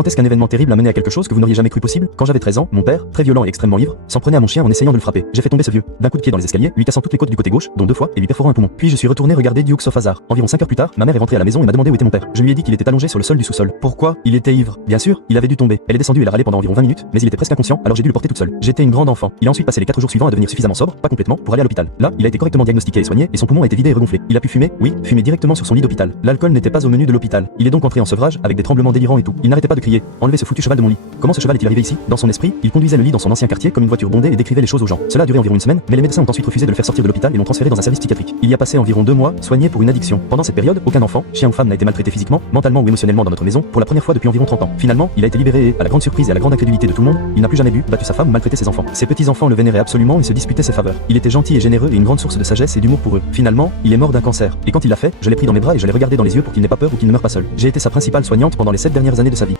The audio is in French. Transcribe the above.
Quand est-ce qu'un événement terrible a mené à quelque chose que vous n'auriez jamais cru possible? Quand j'avais 13 ans, mon père, très violent et extrêmement ivre, s'en prenait à mon chien en essayant de le frapper. J'ai fait tomber ce vieux d'un coup de pied dans les escaliers, lui cassant toutes les côtes du côté gauche, dont 2 fois, et lui perforant un poumon. Puis je suis retourné regarder Duke sauf hasard. Environ 5 heures plus tard, ma mère est rentrée à la maison et m'a demandé où était mon père. Je lui ai dit qu'il était allongé sur le sol du sous-sol. Pourquoi? Il était ivre. Bien sûr, il avait dû tomber. Elle est descendue et l'a râlé pendant environ 20 minutes, mais il était presque inconscient, alors j'ai dû le porter toute seule. J'étais une grande enfant. Il a ensuite passé les 4 jours suivants à devenir suffisamment sobre, pas complètement, pour aller à l'hôpital. Là, il a été correctement diagnostiqué et soigné, et son poumon a été vidé et regonflé. Il a pu fumer, oui, fumer directement sur son lit d'hôpital. L'alcool n'était pas au menu de l'hôpital. Il est donc entré en sevrage avec des tremblements délirants et tout. Il n'arrêtait pas de crier: enlevez ce foutu cheval de mon lit. Comment ce cheval est-il arrivé ici? Dans son esprit, il conduisait le lit dans son ancien quartier comme une voiture bondée et décrivait les choses aux gens. Cela a duré environ une semaine, mais les médecins ont ensuite refusé de le faire sortir de l'hôpital et l'ont transféré dans un service psychiatrique. Il y a passé environ 2 mois, soigné pour une addiction. Pendant cette période, aucun enfant, chien ou femme n'a été maltraité physiquement, mentalement ou émotionnellement dans notre maison, pour la première fois depuis environ 30 ans. Finalement, il a été libéré et, à la grande surprise et à la grande incrédulité de tout le monde, il n'a plus jamais bu, battu sa femme ou maltraité ses enfants. Ses petits-enfants le vénéraient absolument et se disputaient ses faveurs. Il était gentil et généreux et une grande source de sagesse et d'humour pour eux. Finalement, il est mort d'un cancer. Et quand il l'a fait, je l'ai pris dans mes bras et je l'ai regardé dans les yeux pour qu'il n'ait pas peur ou qu'il ne meure pas seul. J'ai été sa principale soignante pendant les 7 dernières années de sa vie.